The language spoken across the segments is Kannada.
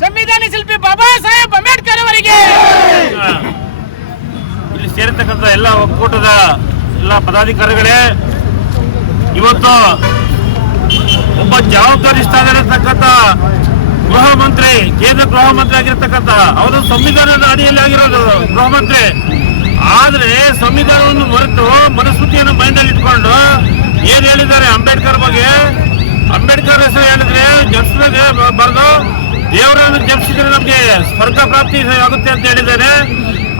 ಸಂವಿಧಾನ ಶಿಲ್ಪಿ ಬಾಬಾ ಸಾಹೇಬ್ ಅಂಬೇಡ್ಕರ್ ಅವರಿಗೆ ಇಲ್ಲಿ ಸೇರಿರ್ತಕ್ಕಂಥ ಎಲ್ಲ ಒಕ್ಕೂಟದ ಎಲ್ಲ ಪದಾಧಿಕಾರಿಗಳೇ, ಇವತ್ತು ಒಬ್ಬ ಜವಾಬ್ದಾರಿ ಸ್ಥಾನದಲ್ಲಿರ್ತಕ್ಕಂಥ ಗೃಹ ಮಂತ್ರಿ, ಕೇಂದ್ರ ಗೃಹ ಮಂತ್ರಿ ಆಗಿರ್ತಕ್ಕಂಥ ಅವರು ಸಂವಿಧಾನದ ಅಡಿಯಲ್ಲಿ ಆಗಿರೋದು ಗೃಹ ಮಂತ್ರಿ. ಆದ್ರೆ ಸಂವಿಧಾನವನ್ನು ಮರೆತು ಮನಸ್ಮೃತಿಯನ್ನು ಮೈಂಡಲ್ಲಿ ಇಟ್ಕೊಂಡು ಏನ್ ಹೇಳಿದ್ದಾರೆ ಅಂಬೇಡ್ಕರ್ ಬಗ್ಗೆ, ಅಂಬೇಡ್ಕರ್ ಹೆಸರು ಹೇಳಿದ್ರೆ ಜಪಿಸಿದ್ರೆ ಬರೆದು ದೇವರನ್ನು ಜಪಿಸಿದ್ರೆ ನಮ್ಗೆ ಸ್ವರ್ಗ ಪ್ರಾಪ್ತಿ ಆಗುತ್ತೆ ಅಂತ ಹೇಳಿದ್ದಾರೆ.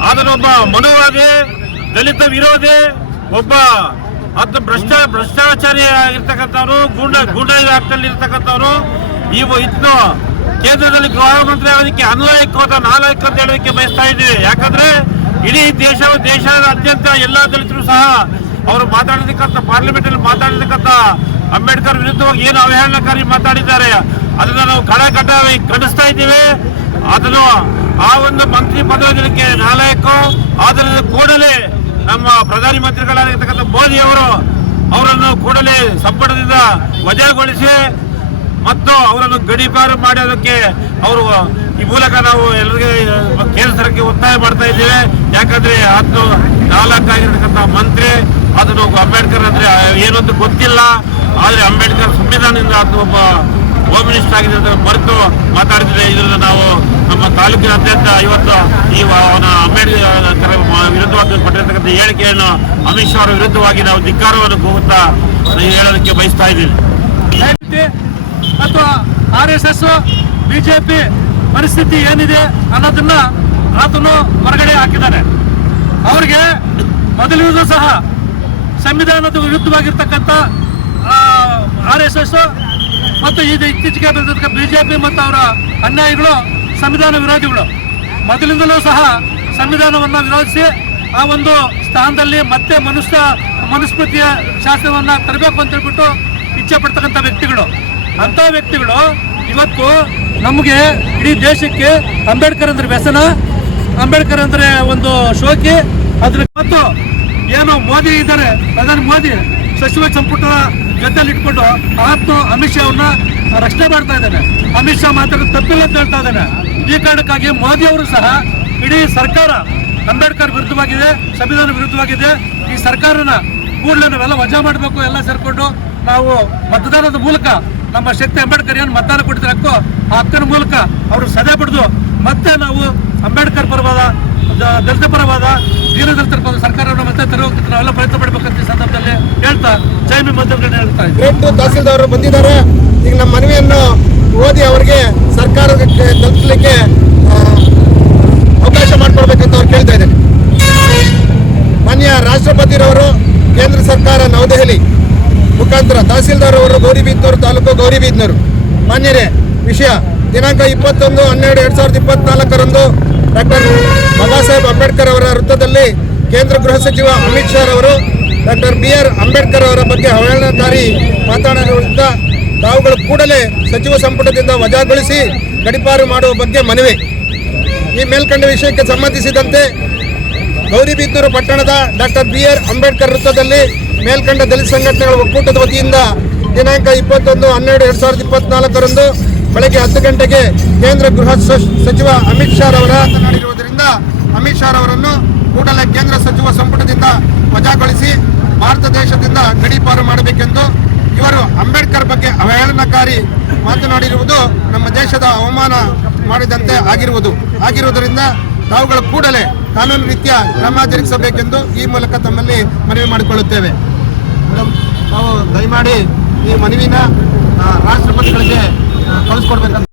ಆದ್ರೆ ಒಬ್ಬ ಮನುವಾದಿ, ದಲಿತ ವಿರೋಧಿ, ಒಬ್ಬ ಭ್ರಷ್ಟಾಚಾರಿ ಆಗಿರ್ತಕ್ಕಂಥವ್ರು, ಗೂಂಡಾ ಆಕ್ಟಲ್ಲಿ ಇರ್ತಕ್ಕಂಥವ್ರು ಇನ್ನು ಕೇಂದ್ರದಲ್ಲಿ ಗೃಹ ಮಂತ್ರಿ ಆಗೋದಕ್ಕೆ ಅನ್ಲಾಯಕ ನಾಲಾಯಕ ಅಂತ ಹೇಳೋದಕ್ಕೆ ಬಯಸ್ತಾ ಇದ್ದೀವಿ. ಯಾಕಂದ್ರೆ ಇಡೀ ದೇಶಾದ್ಯಂತ ಎಲ್ಲ ದಲಿತರು ಸಹ ಅವರು ಮಾತಾಡಿರ್ತಕ್ಕಂಥ ಪಾರ್ಲಿಮೆಂಟ್ ಅಲ್ಲಿ ಮಾತಾಡಿರ್ತಕ್ಕಂಥ ಅಂಬೇಡ್ಕರ್ ವಿರುದ್ಧವಾಗಿ ಏನು ಅವಹೇಳನಕಾರಿ ಮಾತಾಡಿದ್ದಾರೆ ಅದನ್ನ ನಾವು ಖಂಡಿಸ್ತಾ ಇದ್ದೀವಿ. ಅದನ್ನು ಆ ಒಂದು ಮಂತ್ರಿ ಪದವಿಗೆ ನಾಲಾಯಕ ಅದರ ಕೂಡಲೇ ನಮ್ಮ ಪ್ರಧಾನಿ ಮಂತ್ರಿಗಳಾಗಿರ್ತಕ್ಕಂಥ ಮೋದಿ ಅವರನ್ನು ಕೂಡಲೇ ಸಂಪುಟದಿಂದ ವಜಾಗೊಳಿಸಿ ಮತ್ತು ಅವರನ್ನು ಗಡೀಪಾರು ಮಾಡೋದಕ್ಕೆ ಅವರು ಈ ಮೂಲಕ ನಾವು ಎಲ್ಲರಿಗೆ ಕೇಂದ್ರ ಸರ್ಕಾರಕ್ಕೆ ಒತ್ತಾಯ ಮಾಡ್ತಾ ಇದ್ದೇವೆ. ಯಾಕಂದ್ರೆ ಅದು ನಾಲ್ಕಾಗಿರ್ತಕ್ಕಂಥ ಮಂತ್ರಿ, ಅದನ್ನು ಅಂಬೇಡ್ಕರ್ ಅಂದ್ರೆ ಏನಂತ ಗೊತ್ತಿಲ್ಲ. ಆದ್ರೆ ಅಂಬೇಡ್ಕರ್ ಸಂವಿಧಾನದಿಂದ ಅದು ಒಬ್ಬ ಹೋಮ್ ಮಿನಿಸ್ಟರ್ ಆಗಿದ್ದ ಮರೆತು ಮಾತಾಡಿದ್ರೆ ಇದರಿಂದ ನಾವು ನಮ್ಮ ತಾಲೂಕಿನಾದ್ಯಂತ ಇವತ್ತು ಈ ಅವನ ಅಂಬೇಡ್ಕರ್ ವಿರುದ್ಧವಾಗಿ ಪಟ್ಟಿರ್ತಕ್ಕಂಥ ಹೇಳಿಕೆಯನ್ನು ಅಮಿತ್ ಶಾ ಅವರ ವಿರುದ್ಧವಾಗಿ ನಾವು ಧಿಕ್ಕಾರವನ್ನು ಕೂಗುತ್ತಾ ಹೇಳೋದಕ್ಕೆ ಬಯಸ್ತಾ ಇದ್ದೀವಿ. ಅಥವಾ RSS ಬಿಜೆಪಿ ಪರಿಸ್ಥಿತಿ ಏನಿದೆ ಅನ್ನೋದನ್ನ ಆತನು ಹೊರಗಡೆ ಹಾಕಿದ್ದಾನೆ. ಅವ್ರಿಗೆ ಮೊದಲಿಗೂ ಸಹ ಸಂವಿಧಾನದ ವಿರುದ್ಧವಾಗಿರ್ತಕ್ಕಂಥ RSS ಮತ್ತು ಇದು ಇತ್ತೀಚೆಗೆ ಬೆಳೆದ ಬಿಜೆಪಿ ಮತ್ತು ಅವರ ಅನ್ಯಾಯಿಗಳು ಸಂವಿಧಾನ ವಿರೋಧಿಗಳು. ಮೊದಲಿಂದಲೂ ಸಹ ಸಂವಿಧಾನವನ್ನು ವಿರೋಧಿಸಿ ಆ ಒಂದು ಸ್ಥಾನದಲ್ಲಿ ಮತ್ತೆ ಮನುಸ್ಮೃತಿಯ ಶಾಸನವನ್ನು ತರಬೇಕು ಅಂತ ಹೇಳ್ಬಿಟ್ಟು ಇಚ್ಛೆ ಪಡ್ತಕ್ಕಂಥ ವ್ಯಕ್ತಿಗಳು. ಅಂಥ ವ್ಯಕ್ತಿಗಳು ಇವತ್ತು ನಮಗೆ ಇಡೀ ದೇಶಕ್ಕೆ ಅಂಬೇಡ್ಕರ್ ಅಂದ್ರೆ ವ್ಯಸನ, ಅಂಬೇಡ್ಕರ್ ಅಂದ್ರೆ ಒಂದು ಶೋಕಿ. ಅದ್ರ ಮತ್ತು ಏನು ಮೋದಿ ಇದ್ದಾರೆ, ಪ್ರಧಾನಿ ಮೋದಿ ಸಚಿವ ಸಂಪುಟದ ಜೊತೆಯಲ್ಲಿ ಇಟ್ಕೊಂಡು ಅಮಿತ್ ಶಾ ಅವ್ರನ್ನ ರಕ್ಷಣೆ ಮಾಡ್ತಾ ಇದ್ದಾನೆ. ಅಮಿತ್ ಶಾ ಮಾತಾಡೋದು ತಪ್ಪಿಲ್ಲ ಅಂತ ಹೇಳ್ತಾ ಇದ್ದಾನೆ. ಈ ಕಾರಣಕ್ಕಾಗಿ ಮೋದಿ ಅವರು ಸಹ ಇಡೀ ಸರ್ಕಾರ ಅಂಬೇಡ್ಕರ್ ವಿರುದ್ಧವಾಗಿದೆ, ಸಂವಿಧಾನ ವಿರುದ್ಧವಾಗಿದೆ. ಈ ಸರ್ಕಾರನ ಕೂಡಲೇ ನಾವೆಲ್ಲ ವಜಾ ಮಾಡಬೇಕು. ಎಲ್ಲ ಸೇರ್ಕೊಂಡು ನಾವು ಮತದಾನದ ಮೂಲಕ ನಮ್ಮ ಶಕ್ತಿ ಅಂಬೇಡ್ಕರ್ ಏನು ಮತದಾನ ಕೊಡ್ತಾರೆ ಹಕ್ಕು, ಆ ಹಕ್ಕಿನ ಮೂಲಕ ಅವರು ಸದೆ ಪಡೆದು ಮತ್ತೆ ನಾವು ಅಂಬೇಡ್ಕರ್ ಪರವಾದ, ದಲಿತ ಪರವಾದ, ದೀನದಲಿತರ ಪರವಾದ ಸರ್ಕಾರವನ್ನು ಮತ್ತೆ ತರುವಂತ ನಾವೆಲ್ಲ ಪ್ರಯತ್ನ ಪಡಬೇಕಂತ ಈ ಸಂದರ್ಭದಲ್ಲಿ ಹೇಳ್ತಾ ಜೈ ಭೀಮ್ ಮಂತ್ರಗಳನ್ನು ಹೇಳ್ತಾ ಇದ್ದೀವಿ. ತಹಸೀಲ್ದಾರ್ ಬಂದಿದ್ದಾರೆ. ಈಗ ನಮ್ಮ ಮನವಿಯನ್ನು ಓದಿ ಅವರಿಗೆ ಸರ್ಕಾರಕ್ಕೆ ತಲುಪಿಸಲಿಕ್ಕೆ ಅವಕಾಶ ಮಾಡಿಕೊಡ್ಬೇಕಂತ ಅವ್ರು ಕೇಳ್ತಾ ಇದ್ದೇನೆ. ಮಾನ್ಯ ರಾಷ್ಟ್ರಪತಿರವರು ಕೇಂದ್ರ ಸರ್ಕಾರ ನವದೆಹಲಿ ಮುಖಾಂತರ ತಹಸೀಲ್ದಾರ್ ಅವರು ಗೌರಿಬಿದನೂರು ತಾಲೂಕು ಗೌರಿಬಿದನೂರು. ಮಾನ್ಯರೇ, ವಿಷಯ ದಿನಾಂಕ 21/12/2024 ಡಾಕ್ಟರ್ ಬಾಬಾ ಸಾಹೇಬ್ ಅಂಬೇಡ್ಕರ್ ಅವರ ವೃತ್ತದಲ್ಲಿ ಕೇಂದ್ರ ಗೃಹ ಸಚಿವ ಅಮಿತ್ ಶಾ ಅವರು ಡಾಕ್ಟರ್ BR ಅಂಬೇಡ್ಕರ್ ಅವರ ಬಗ್ಗೆ ಅವಹೇಳನಕಾರಿ ಮಾತನಾಡಿರುವುದರಿಂದ ತಾವುಗಳು ಕೂಡಲೇ ಸಚಿವ ಸಂಪುಟದಿಂದ ವಜಾಗೊಳಿಸಿ ಗಡೀಪಾರು ಮಾಡುವ ಬಗ್ಗೆ ಮನವಿ. ಈ ಮೇಲ್ಕಂಡ ವಿಷಯಕ್ಕೆ ಸಂಬಂಧಿಸಿದಂತೆ ಗೌರಿಬಿದನೂರು ಪಟ್ಟಣದ ಡಾಕ್ಟರ್ BR ಅಂಬೇಡ್ಕರ್ ವೃತ್ತದಲ್ಲಿ ಮೇಲ್ಕಂಡ ದಲಿತ ಸಂಘಟನೆಗಳ ಒಕ್ಕೂಟದ ವತಿಯಿಂದ ದಿನಾಂಕ 21/12/2024 ಬೆಳಗ್ಗೆ 10 ಗಂಟೆಗೆ ಕೇಂದ್ರ ಗೃಹ ಸಚಿವ ಅಮಿತ್ ಶಾ ಅವರ ಮಾತನಾಡಿರುವುದರಿಂದ ಅಮಿತ್ ಶಾ ಅವರನ್ನು ಕೂಡಲೇ ಕೇಂದ್ರ ಸಚಿವ ಸಂಪುಟದಿಂದ ವಜಾಗೊಳಿಸಿ ಭಾರತ ದೇಶದಿಂದ ಗಡೀಪಾರು ಮಾಡಬೇಕೆಂದು ಇವರು ಅಂಬೇಡ್ಕರ್ ಬಗ್ಗೆ ಅವಹೇಳನಕಾರಿ ಮಾತನಾಡಿರುವುದು ನಮ್ಮ ದೇಶದ ಅವಮಾನ ಮಾಡಿದಂತೆ ಆಗಿರುವುದರಿಂದ ತಾವುಗಳು ಕೂಡಲೇ ಕಾನೂನು ರೀತ್ಯ ಕ್ರಮ ಜರುಗಿಸಬೇಕೆಂದು ಈ ಮೂಲಕ ತಮ್ಮಲ್ಲಿ ಮನವಿ ಮಾಡಿಕೊಳ್ಳುತ್ತೇವೆ. ನಾವು ದಯಮಾಡಿ ಈ ಮನವಿನ ರಾಷ್ಟ್ರಪತಿಗಳಿಗೆ ಕಳಿಸ್ಕೊಡ್ಬೇಕಂತ